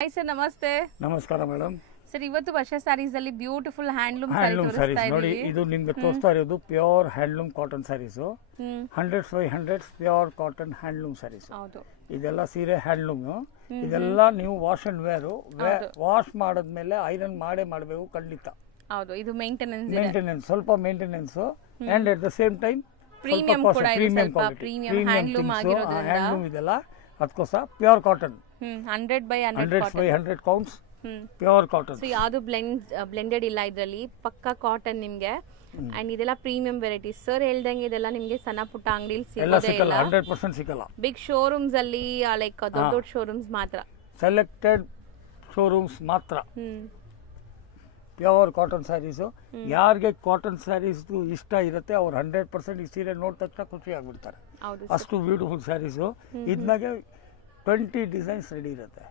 Hi sir, ನಮಸ್ತೆ. ನಮಸ್ಕಾರ madam. Sir, ಇವತ್ತು ವರ್ಷ ಸ್ಯಾರೀಸ್ ಅಲ್ಲಿ ಬ್ಯೂಟಿಫುಲ್ ಹ್ಯಾಂಡ್ಲೂಮ್ ಸ್ಯಾರೀಸ್ ನೋಡಿ, ಇದು ನಿಮ್ಗೆ ತೋರಿಸ್ತಾ ಇರೋದು pure handloom cotton sarees. 100/100 pure cotton handloom sarees. ಇದೆಲ್ಲ ಸೀರೆ ಹ್ಯಾಂಡ್ಲೂಮ್. ಇದೆಲ್ಲ ನೀವು ವಾಶ್ ಅಂಡ್ ವೇರ್ ವಾಶ್ ಮಾಡಾದ್ಮೇಲೆ ಐರನ್ ಮಾಡಬೇಕು ಖಂಡಿತ. ಹೌದು, ಇದು ಮೇಂಟೆನೆನ್ಸ್ ಸ್ವಲ್ಪ maintenance and at the same time premium quality handloom ಇದೆಲ್ಲ. ಅದಕ್ಕೋಸ್ಕರ pure cotton 100/100 counts pure cotton. ಯಾವುದು ಬ್ಲೆಂಡೆಡ್ ಇಲ್ಲ ಇದರಲ್ಲಿ, ಪಕ್ಕಾ ಕಾಟನ್ ನಿಮ್ಗೆ. ಅಂಡ್ ಇದೆಲ್ಲ ಪ್ರೀಮಿಯಂ ವೆರೈಟೀಸ್. ಸರ್ ಹೇಳ್ದಂಗೆ ಇದೆಲ್ಲ ನಿಮ್ಗೆ ಸಣ್ಣ ಪುಟ್ಟ ಅಂಗಡಿಲಿ ಸಿಗಲ್ಲ, 100% ಸಿಗಲ್ಲ. ಬಿಗ್ ಶೋರೂಮ್ಸ್ ಅಲ್ಲಿ ಲೈಕ್ ದೊಡ್ಡ ಶೋರೂಮ್ಸ್ ಮಾತ್ರ, ಸೆಲೆಕ್ಟೆಡ್ ಶೋರೂಮ್ಸ್ ಮಾತ್ರ ಪ್ಯೂರ್ ಕಾಟನ್ ಸ್ಯಾರೀಸು. ಯಾರಿಗೆ ಕಾಟನ್ ಸ್ಯಾರೀಸ್ ಇಷ್ಟ ಇರುತ್ತೆ ಅವ್ರು 100% ಈ ಸೀರೆ ನೋಡಿದ ತಕ್ಷಣ ಖುಷಿ ಆಗ್ಬಿಡ್ತಾರೆ. ಅಷ್ಟು ಬ್ಯೂಟಿಫುಲ್ ಸ್ಯಾರೀಸು. ಇದ್ನಾಗೆ 20 ಡಿಸೈನ್ಸ್ ರೆಡಿ ಇರುತ್ತೆ.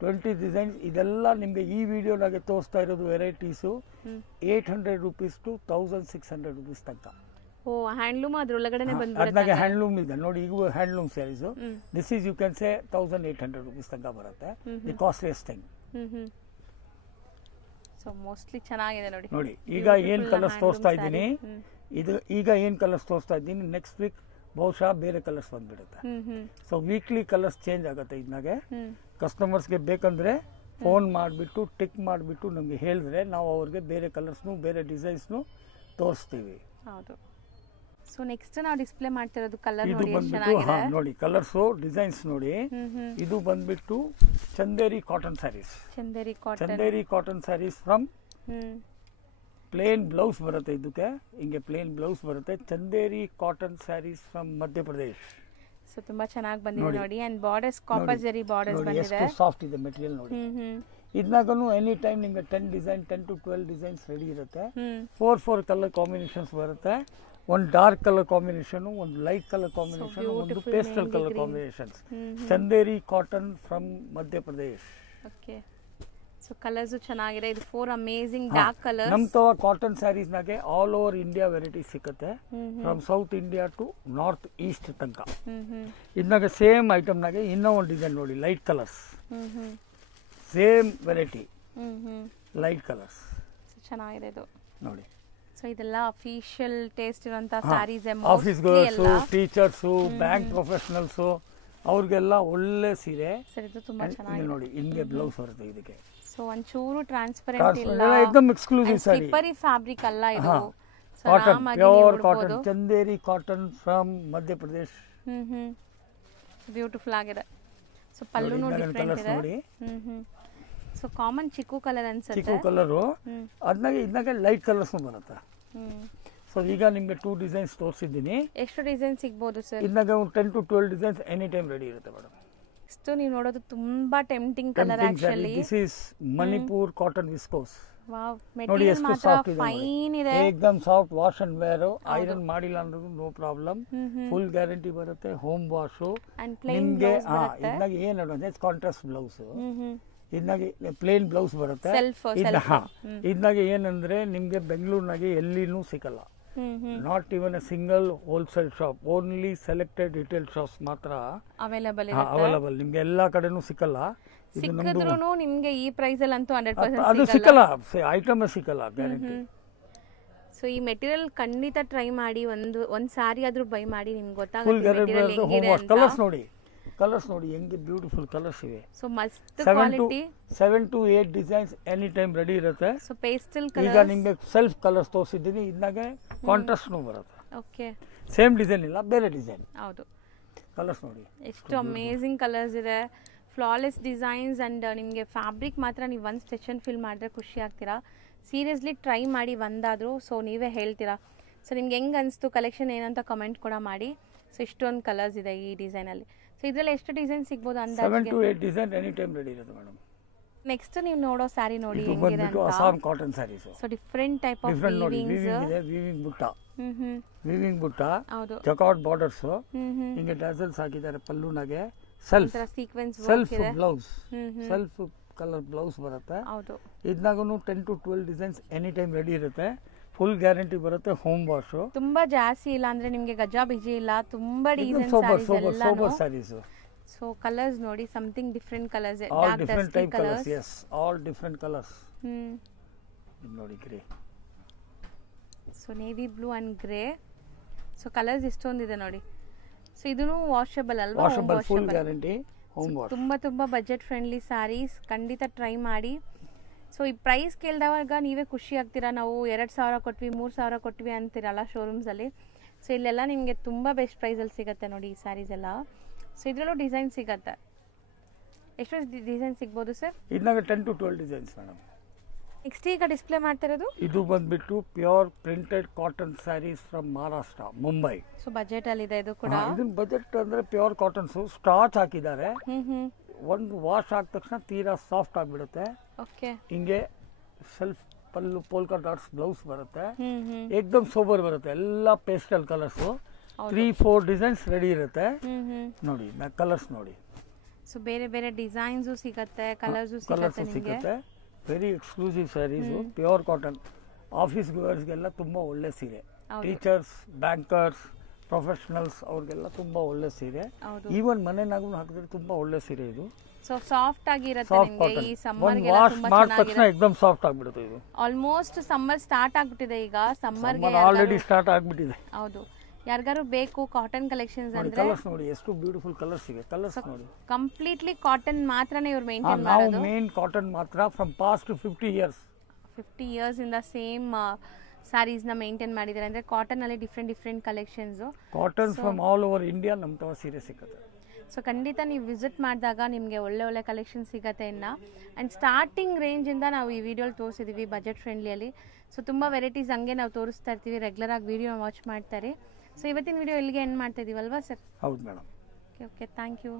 20 ಡಿಸೈನ್ಸ್. ಇದೆಲ್ಲ ನಿಮಗೆ ಈ ವಿಡಿಯೋನಾಗೆ ತೋರಿಸ್ತಾ ಇರೋದು ವೆರೈಟೀಸು 800 ರೂಪೀಸ್ ಟು 1600 ರೂಪೀಸ್ ತನಕ. ಹ್ಯಾಂಡ್ಲೂಮ್ ಅದ್ರೊಳಗಡೆ ಅದ್ನಾಗೆ ಹ್ಯಾಂಡ್ಲೂಮ್ ಇದೆ ನೋಡಿ. ಈಗ handloom sarees this is you can say 1800 rupees ತನಕ ಬರುತ್ತೆ. The costliest thing. ಮೋಸ್ಟ್ಲಿ ಚೆನ್ನಾಗಿದೆ ನೋಡಿ. ನೋಡಿ ಈಗ ಏನ್ ಕಲರ್ಸ್ ತೋರಿಸ್ತಾ ಇದ್ದೀನಿ, ನೆಕ್ಸ್ಟ್ ವೀಕ್ ಬಹುಶಃ ಬೇರೆ ಕಲರ್ಸ್ ಬಂದ್ಬಿಡುತ್ತೆ. ಸೊ ವೀಕ್ಲಿ ಕಲರ್ಸ್ ಚೇಂಜ್ ಆಗುತ್ತೆ. ಇದ್ನಾಗೆ ಕಸ್ಟಮರ್ಸ್ಗೆ ಬೇಕಂದ್ರೆ ಫೋನ್ ಮಾಡಿಬಿಟ್ಟು ಟಿಕ್ ಮಾಡಿಬಿಟ್ಟು ನಮಗೆ ಹೇಳಿದ್ರೆ ನಾವು ಅವ್ರಿಗೆ ಬೇರೆ ಕಲರ್ಸ್ನು ಬೇರೆ ಡಿಸೈನ್ಸ್ನು ತೋರಿಸ್ತೀವಿ. ಹೌದು. ಸೊ ನೆಕ್ಸ್ಟ್ ನಾವು ಡಿಸ್ಪ್ಲೇ ಮಾಡ್ತಿರೋದು ಕಲರ್ ಇದು ಬಂದ್ಬಿಟ್ಟು ನೋಡಿ ಕಲರ್ಸ್ ಡಿಸೈನ್ಸ್ ನೋಡಿ. ಇದು ಬಂದ್ಬಿಟ್ಟು Chanderi cotton sarees. Chanderi cotton saris from plain blouse ಬರುತ್ತೆ. ಇದಕ್ಕೆ ಹಿಂಗೆ ಪ್ಲೇನ್ ಬ್ಲೌಸ್ ಬರುತ್ತೆ. Chanderi cotton saris from Madhya Pradesh. So ತುಂಬಾ ಚೆನ್ನಾಗಿ ಬಂದಿದೆ ನೋಡಿ. And borders copper zari borders ಬಂದಿದೆ. ಎಷ್ಟು ಸಾಫ್ಟ್ ಇದೆ ಮೆಟೀರಿಯಲ್ ನೋಡಿ. ಇದ್ನಾಗನು ಎನಿ ಟೈಮ್ ನಿಮಗೆ 10 to 12 ಡಿಸೈನ್ಸ್ ರೆಡಿ ಇರುತ್ತೆ. 4 ಕಲರ್ ಕಾಂಬಿನೇಷನ್ಸ್ ಬರುತ್ತೆ. ಒಂದು ಡಾರ್ಕ್ ಕಲರ್ ಕಾಂಬಿನೇಷನ್, ಒಂದು ಲೈಟ್ ಕಲರ್ ಕಾಂಬಿನೇಷನ್, ಒಂದು pastel colour combinations. Chanderi cotton from Madhya Pradesh. Okay. So colours ಚೆನ್ನಾಗಿದೆ. ಇದು 4 ಅಮೇಜಿಂಗ್ ಡಾರ್ಕ್ ಕಲರ್ಸ್. ನಮ್ಮ ತವ ಕಾಟನ್ ಸ್ಯಾರೀಸ್ ನಾಗೆ ಆಲ್ ಓವರ್ ಇಂಡಿಯಾ ವೆರೈಟೀಸ್ ಸಿಗುತ್ತೆ. From south India to north east ತನಕ. ಇದ್ನಾಗೆ ಸೇಮ್ ಐಟಮ್ ನಾಗೆ ಇನ್ನೂ ಒಂದು ಡಿಸೈನ್ ನೋಡಿ, light colours. Same variety light colours. ಚೆನ್ನಾಗಿದೆ ಇದು ನೋಡಿ. ಸೊ ಇದೆಲ್ಲ ಅಫಿಷಿಯಲ್ ಟೇಸ್ಟ್ ಇರುವಂತ sarees. Office girls, teachers, bank professionals ಅವ್ರಿಗೆಲ್ಲ ಒಳ್ಳೆ ಸೀರೆ. ಇದು ತುಂಬಾ ಚೆನ್ನಾಗಿದೆ ನೋಡಿ. ಹಿಂಗೆ ಬ್ಲೌಸ್ ಬರುತ್ತೆ ಇದಕ್ಕೆ. ಸೊ ಒಂಚೂರು ಟ್ರಾನ್ಸ್ಪರೆಂಟ್ ಇಲ್ಲ, एकदम ಎಕ್ಸ್ಕ್ಲೂಸಿವ್ ಸಾರಿ. ಸ್ಲಿಪ್ಪರಿ ಫ್ಯಾಬ್ರಿಕ್ ಅಲ್ಲ ಇದು. Cotton, pure cotton, Chanderi cotton from Madhya Pradesh. Beautiful ಆಗಿದೆ. ಸೊ ಪಲ್ಲುನು ಡಿಫರೆಂಟ್ ಇದೆ. ಸೊ ಕಾಮನ್ ಚಿಕ್ಕು ಕಲರ್ ಅನ್ಸುತ್ತೆ. ಚಿಕ್ಕು ಕಲರು. ಇದ್ನಾಗೆ ಲೈಟ್ ಕಲರ್ಸ್ ಬರುತ್ತೆ. ಸೊ ಈಗ ನಿಮ್ಗೆ 2 ಡಿಸೈನ್ಸ್ ತೋರಿಸಿದ್ದೀನಿ. ಎಷ್ಟು ಡಿಸೈನ್ ಸಿಗಬಹುದು sir? ಇದ್ನಾಗೆ 10 to 12 designs any time ready ಇರುತ್ತೆ ಮೇಡಮ್. ಇಷ್ಟು ನೀವು ನೋಡೋದು ತುಂಬಾ tempting colour actually. This is Manipur cotton viscose. Wow, ನೋಡಿ ಎಷ್ಟು ಸಾಫ್ಟ್ ಇದೆ. ಫೈನ್ ಇದೆ, ಏಕದಮ್ soft. Wash and wear, iron ಮಾಡಿಲ್ಲ ಅಂದ್ರೂ ನೋ ಪ್ರಾಬ್ಲಮ್. ಫುಲ್ ಗ್ಯಾರಂಟಿ ಬರುತ್ತೆ. ಹೋಮ್ ವಾಶ್ ನಿಮ್ಗೆ. ಇದ್ನಾಗೆ ಏನ್ ಅಡ್ವಾಂಟೇಜ್, ಕಾಂಟ್ರಾಸ್ಟ್ ಬ್ಲೌಸ್. ಇದ್ನಾಗೆ ಪ್ಲೇನ್ ಬ್ಲೌಸ್ ಬರುತ್ತೆ. ಇದ್ನಾಗೆ ಏನಂದ್ರೆ ನಿಮ್ಗೆ ಬೆಂಗಳೂರಿನಾಗೆ ಎಲ್ಲಿನೂ ಸಿಗಲ್ಲ. Not even a single wholesale shop, only selected retail shops ಮಾತ್ರ ಅವೈಲಬಲ್. ನಿಮ್ಗೆ ಎಲ್ಲಾ ಕಡೆನೂ ಸಿಕ್ಕಲ್ಲ. ಸಿಕ್ಕಿದ್ರೂ ನಿಮ್ಗೆ ಈ ಪ್ರೈಸ್ ಅಲ್ಲಿ ಅಂತೂ 100% ಅದು ಸಿಕ್ಕಲ್ಲ. ಐಟಮ್ ಸಿಕ್ಕಲ್ಲ ಗ್ಯಾರಂಟಿ. ಸೊ ಈ ಮೆಟೀರಿಯಲ್ ಖಂಡಿತ ಟ್ರೈ ಮಾಡಿ. ಒಂದ್ ಸಾರಿ ಆದ್ರೂ ಬೈ ಮಾಡಿ, ನಿಮ್ಗೆ ಗೊತ್ತಾಗುತ್ತೆ. ಕಲರ್ಸ್ ನೋಡಿ, ಕಲರ್ಸ್ ನೋಡಿ ಹೆಂಗೆ ಬ್ಯೂಟಿಫುಲ್ ಕಲರ್ಸ್ ಇವೆ. ಸೊ ಮಸ್ತ್ quality. 7 to 8 designs any time ready ಇರುತ್ತೆ. So pastel colour. ಈಗ ನಿಮಗೆ ಸೆಲ್ಫ್ ಕಲರ್ಸ್ ತೋರಿಸಿದ್ದೀನಿ. ಇದ್ನಾಗೆ ಕಾಂಟ್ರಾಸ್ಟ್ ಬರುತ್ತೆ. ಓಕೆ. ಸೇಮ್ ಡಿಸೈನ್ ಇಲ್ಲ, ಬೇರೆ ಡಿಸೈನ್. ಹೌದು. ಕಲರ್ಸ್ ನೋಡಿ ಎಷ್ಟು ಅಮೇಜಿಂಗ್ ಕಲರ್ಸ್ ಇದೆ. Flawless designs. ಅಂಡ್ ನಿಮಗೆ ಫ್ಯಾಬ್ರಿಕ್ ಮಾತ್ರ ನೀವು ಒಂದು ಸ್ಟೆಚನ್ ಫಿಲ್ ಮಾಡಿದ್ರೆ ಖುಷಿ ಆಗ್ತೀರಾ. ಸೀರಿಯಸ್ಲಿ ಟ್ರೈ ಮಾಡಿ ಒಂದಾದರೂ. ಸೊ ನೀವೇ ಹೇಳ್ತೀರಾ. ಸೊ ನಿಮ್ಗೆ ಹೆಂಗೆ ಅನಿಸ್ತು ಕಲೆಕ್ಷನ್ ಏನಂತ ಕಮೆಂಟ್ ಕೂಡ ಮಾಡಿ. ಸೊ ಇಷ್ಟೊಂದು ಕಲರ್ಸ್ ಇದೆ ಈ ಡಿಸೈನಲ್ಲಿ. ಸೊ ಇದರಲ್ಲಿ ಎಷ್ಟು ಡಿಸೈನ್ ಸಿಗಬಹುದು ಅಂದಾಜು? 7 to 8 design any time ready ಇರುತ್ತೆ ಮೇಡಮ್. ನೆಕ್ಸ್ಟ್ ನೀವು ನೋಡೋ ಸ್ಯಾರಿ ನೋಡಿ ಇದು ಬಂದ್ಬಿಟ್ಟು Assam cotton saris. So different type of weavings ಇದೆ. ವೀವಿಂಗ್ ಬುಟ್ಟ, ವೀವಿಂಗ್ ಬುಟ್ಟ, ಹೌದು. ಜಕಾರ್ಡ್ ಬಾರ್ಡರ್ಸ್, ಹಿಂಗೆ ಡಾಸಲ್ಸ್ ಹಾಕಿದ್ದಾರೆ ಪಲ್ಲುನಾಗೆ. Self sequence blouse, self colour blouse ಬರುತ್ತೆ. ಹೌದು. ಇದ್ನಾಗೂ 10 to 12 designs any time ready ಇರುತ್ತೆ. ಫುಲ್ ಗ್ಯಾರಂಟಿ ಬರುತ್ತೆ. Home wash. ತುಂಬಾ ಜಾಸ್ತಿ ಇಲ್ಲ ಅಂದ್ರೆ ನಿಮ್ಗೆ ಗಜಾ ಬಿಜಿ ಇಲ್ಲ, ತುಂಬಾ design sober saris. So colours ನೋಡಿ something different colours all different type colours yes all different colors ನೋಡಿ grey so navy blue and grey so colours ಇಷ್ಟೊಂದಿದೆ ನೋಡಿ ಸೊ ಇದೂ ವಾಷಬಲ್ ಅಲ್ವಾ washable full guarantee home wash ತುಂಬಾ ಬಜೆಟ್ ಫ್ರೆಂಡ್ಲಿ ಸ್ಯಾರೀಸ್ ಖಂಡಿತ try ಮಾಡಿ so ಈ ಪ್ರೈಸ್ ಕೇಳಿದವಾಗ ನೀವೇ ಖುಷಿ ಆಗ್ತೀರಾ ನಾವು 2,000 ಕೊಟ್ವಿ 3,000 ಕೊಟ್ವಿ ಅಂತೀರಲ್ಲ ಶೋರೂಮ್ಸಲ್ಲಿ ಸೊ ಇಲ್ಲೆಲ್ಲ ನಿಮಗೆ ತುಂಬ ಬೆಸ್ಟ್ ಪ್ರೈಸಲ್ಲಿ ಸಿಗುತ್ತೆ ನೋಡಿ ಈ ಸ್ಯಾರೀಸ್ ಎಲ್ಲ ಸೊ ಇದರಲ್ಲೂ ಡಿಸೈನ್ ಸಿಗುತ್ತೆ ಎಷ್ಟು ಡಿಸೈನ್ ಸಿಗ್ಬೋದು ಸರ್ ಇದ್ನಾಗ 10 to 12 ಡಿಸೈನ್ಸ್ ಮೇಡಮ್ ನೆಕ್ಸ್ಟ್ ಈಗ ಡಿಸ್ಪ್ಲೇ ಮಾಡ್ತಿರೋದು ಇದು ಬಂದ್ಬಿಟ್ಟು pure printed cotton saris from Maharashtra Mumbai so budget ಅಲ್ಲಿ ಇದೆ ಇದು ಕೂಡ ಇದನ್ನ ಬಜೆಟ್ ಅಂದ್ರೆ ಪ್ಯೂರ್ ಕಾಟನ್ಸ್ ಸ್ಟಾರ್ಚ್ ಹಾಕಿದ್ದಾರೆ ಒಂದು ವಾಶ್ ಆದ ತಕ್ಷಣ ತೀರಾ ಸಾಫ್ಟ್ ಆಗಿಬಿಡುತ್ತೆ ಓಕೆ ಹಿಂಗೆ ಸೆಲ್ಫ್ ಪಲ್ಲು ಪೋಲ್ಕಾ ಡಾಟ್ಸ್ ಬ್ಲೌಸ್ ಬರುತ್ತೆ ಏಕ್ದಮ್ ಸೋಬರ್ ಬರುತ್ತೆ ಎಲ್ಲ ಪೇಸ್ಟಲ್ ಕಲರ್ಸ್ 3-4 ಡಿಸೈನ್ಸ್ ರೆಡಿ ಇರುತ್ತೆ ನೋಡಿ ಕಲರ್ಸ್ ನೋಡಿ ಸೊ ಬೇರೆ ಬೇರೆ ಡಿಸೈನ್ಸ್ ಸಿಗುತ್ತೆ ಕಲರ್ಸ್ ಸಿಗುತ್ತೆ very exclusive saris pure cotton office ಗೋಯರ್ಸ್ಗೆಲ್ಲ ತುಂಬಾ ಒಳ್ಳೆ ಸೀರೆ ಟೀಚರ್ಸ್ ಬ್ಯಾಂಕರ್ಸ್ ಪ್ರೊಫೆಷನಲ್ಸ್ ಅವ್ರಿಗೆಲ್ಲ ತುಂಬಾ ಒಳ್ಳೆ ಸೀರೆ ಈವನ್ ಮನೆನಾಗೂ ಹಾಕಿದ್ರೆ ತುಂಬಾ ಒಳ್ಳೆ ಸೀರೆ ಇದು ಸೊ ಸಾಫ್ಟ್ ಆಗಿರುತ್ತೆ ನಿಮಗೆ ಈ ಸಮ್ಮರ್ ಗೆ ತುಂಬಾ ಚೆನ್ನಾಗಿದೆ एकदम ಸಾಫ್ಟ್ ಆಗಿಬಿಡುತ್ತೆ ಇದು ಆಲ್ಮೋಸ್ಟ್ ಸಮ್ಮರ್ ಸ್ಟಾರ್ಟ್ ಆಗ್ಬಿಟ್ಟಿದೆ ಈಗ ಸಮ್ಮರ್ ಗೆ ಆಲ್ರೆಡಿ ಸ್ಟಾರ್ಟ್ ಆಗಿಬಿಟ್ಟಿದೆ ಹೌದು ಯಾರಿಗಾರು ಬೇಕು ಕಾಟನ್ ಕಲೆಕ್ಷನ್ಸ್ ಅಂದ್ರೆ ಕಲರ್ಸ್ ನೋಡಿ ಎಷ್ಟು ಬ್ಯೂಟಿಫುಲ್ ಕಲರ್ಸ್ ಇದೆ ಕಲರ್ಸ್ ನೋಡಿ ಕಂಪ್ಲೀಟ್ಲಿ ಕಾಟನ್ ಮಾತ್ರನೇ ಇವರು ಮೇಂಟೈನ್ ಮಾಡೋದು ನಾವು ಮೇನ್ ಕಾಟನ್ ಮಾತ್ರ ಫ್ರಮ್ ಪಾಸ್ಟ್ 50 ಇಯರ್ಸ್ ಇಂದ ಸೇಮ್ ಸ್ಯಾರೀಸ್ ನ ಮೇಂಟೈನ್ ಮಾಡಿದ್ದಾರೆ ಅಂದ್ರೆ ಕಾಟನ್ ಅಲ್ಲಿ different collections cotton from all over India ನಮ್ಮ ತವ ಸೀರೆ ಸಿಗುತ್ತೆ ಸೊ ಖಂಡಿತ ನೀವು ವಿಸಿಟ್ ಮಾಡಿದಾಗ ನಿಮಗೆ ಒಳ್ಳೆ ಕಲೆಕ್ಷನ್ ಸಿಗುತ್ತೆ ಇನ್ನು ಆ್ಯಂಡ್ ಸ್ಟಾರ್ಟಿಂಗ್ ರೇಂಜಿಂದ ನಾವು ಈ ವಿಡಿಯೋಲಿ ತೋರಿಸಿದ್ದೀವಿ ಬಜೆಟ್ ಫ್ರೆಂಡ್ಲಿಯಲ್ಲಿ ಸೊ ತುಂಬ ವೆರೈಟೀಸ್ ಹಂಗೆ ನಾವು ತೋರಿಸ್ತಾ ಇರ್ತೀವಿ ರೆಗ್ಯುಲರ್ ಆಗಿ ವಿಡಿಯೋ ವಾಚ್ ಮಾಡ್ತಾರೆ ಸೊ ಇವತ್ತಿನ ವಿಡಿಯೋ ಇಲ್ಲಿಗೆ ಎಂಡ್ ಮಾಡ್ತಾ ಇದೀವಲ್ವಾ ಸರ್ ಹೌದು madam okay thank you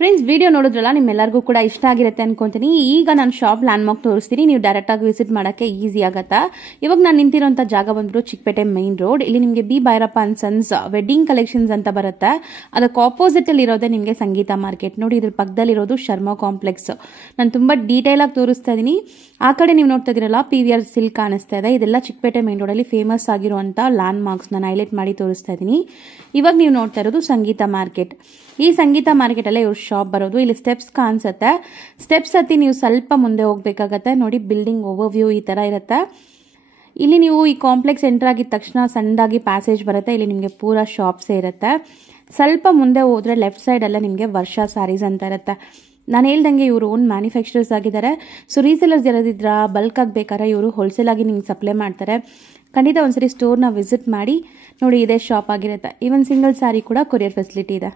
friends video ನೋಡಿದ್ರಲ್ಲ ನಿಮ್ಮೆಲ್ಲರಿಗೂ ಕೂಡ ಇಷ್ಟ ಆಗಿರುತ್ತೆ ಅನ್ಕೊಂತೀನಿ ಈಗ ನಾನು ಶಾಪ್ ಲ್ಯಾಂಡ್ ಮಾರ್ಕ್ ತೋರಿಸ್ತೀನಿ ನೀವು ಡೈರೆಕ್ಟ್ ಆಗಿ ವಿಸಿಟ್ ಮಾಡಕ್ಕೆ ಈಸಿ ಆಗತ್ತಾ ಇವಾಗ ನಾನು ನಿಂತಿರೋಂಥ ಜಾಗ ಬಂದ್ಬಿಟ್ಟು ಚಿಕ್ಕಪೇಟೆ ಮೈನ್ ರೋಡ್ ಇಲ್ಲಿ ನಿಮಗೆ B Bhyrappa and sons wedding collections ಅಂತ ಬರುತ್ತೆ ಅದಕ್ಕೆ ಆಪೋಸಿಟ್ ಅಲ್ಲಿ ಇರೋದೇ ನಿಮಗೆ ಸಂಗೀತ ಮಾರ್ಕೆಟ್ ನೋಡಿ ಇದ್ರ ಪಕ್ಕದಲ್ಲಿ ಇರೋದು ಶರ್ಮಾ ಕಾಂಪ್ಲೆಕ್ಸ್ ನಾನು ತುಂಬಾ ಡೀಟೇಲ್ ಆಗಿ ತೋರಿಸ್ತಾ ಇದೀನಿ ಆ ಕಡೆ ನೀವು ನೋಡ್ತಾ ಇದೀರಲ್ಲ PVR ಸಿಲ್ಕ್ ಕಾಣಿಸ್ತಾ ಇದೆ ಇದೆಲ್ಲ ಚಿಕ್ಕಪೇಟೆ ಮೈನ್ ರೋಡ್ ಅಲ್ಲಿ ಫೇಮಸ್ ಆಗಿರುವಂತ ಲ್ಯಾಂಡ್ ಮಾರ್ಕ್ಸ್ ನಾನು ಹೈಲೈಟ್ ಮಾಡಿ ತೋರಿಸ್ತಾ ಇದೀನಿ ಇವಾಗ ನೀವು ನೋಡ್ತಾ ಇರೋದು ಸಂಗೀತ ಮಾರ್ಕೆಟ್ ಈ ಸಂಗೀತ ಮಾರ್ಕೆಟ್ ಅಲ್ಲೇ ಇವ್ರ ಶಾಪ್ ಬರೋದು ಇಲ್ಲಿ ಸ್ಟೆಪ್ಸ್ ಕಾಣಿಸುತ್ತೆ ಸ್ಟೆಪ್ಸ್ ಹತ್ತಿ ನೀವು ಸ್ವಲ್ಪ ಮುಂದೆ ಹೋಗ್ಬೇಕಾಗತ್ತೆ ನೋಡಿ ಬಿಲ್ಡಿಂಗ್ ಓವರ್ ವ್ಯೂ ಈ ತರ ಇರುತ್ತೆ ಇಲ್ಲಿ ನೀವು ಈ ಕಾಂಪ್ಲೆಕ್ಸ್ ಎಂಟರ್ ಆಗಿದ ತಕ್ಷಣ ಸಣ್ಣದಾಗಿ ಪ್ಯಾಸೇಜ್ ಬರುತ್ತೆ ಇಲ್ಲಿ ನಿಮಗೆ ಪೂರಾ ಶಾಪ್ಸ್ ಇರುತ್ತೆ ಸ್ವಲ್ಪ ಮುಂದೆ ಹೋದ್ರೆ ಲೆಫ್ಟ್ ಸೈಡ್ ಎಲ್ಲ ನಿಮಗೆ ವರ್ಷಾ ಸ್ಯಾರೀಸ್ ಅಂತ ಇರುತ್ತೆ ನಾನು ಹೇಳ್ದಂಗೆ ಇವರು ಓನ್ ಮ್ಯಾನುಫ್ಯಾಕ್ಚರರ್ಸ್ ಆಗಿದ್ದಾರೆ ಸೊ ರೀಸೇಲರ್ಸ್ ಯಾರಾದಿದ್ರ ಬಲ್ಕ್ ಆಗಿ ಬೇಕಾದ್ರೆ ಇವರು ಹೋಲ್ಸೇಲ್ ಆಗಿ ನಿಮ್ಗೆ ಸಪ್ಲೈ ಮಾಡ್ತಾರೆ ಖಂಡಿತ ಒಂದ್ಸರಿ ಸ್ಟೋರ್ನ ವಿಸಿಟ್ ಮಾಡಿ ನೋಡಿ ಇದೇ ಶಾಪ್ ಆಗಿರುತ್ತೆ ಈವನ್ ಸಿಂಗಲ್ ಸ್ಯಾರಿ ಕೂಡ ಕೊರಿಯರ್ ಫೆಸಿಲಿಟಿ ಇದೆ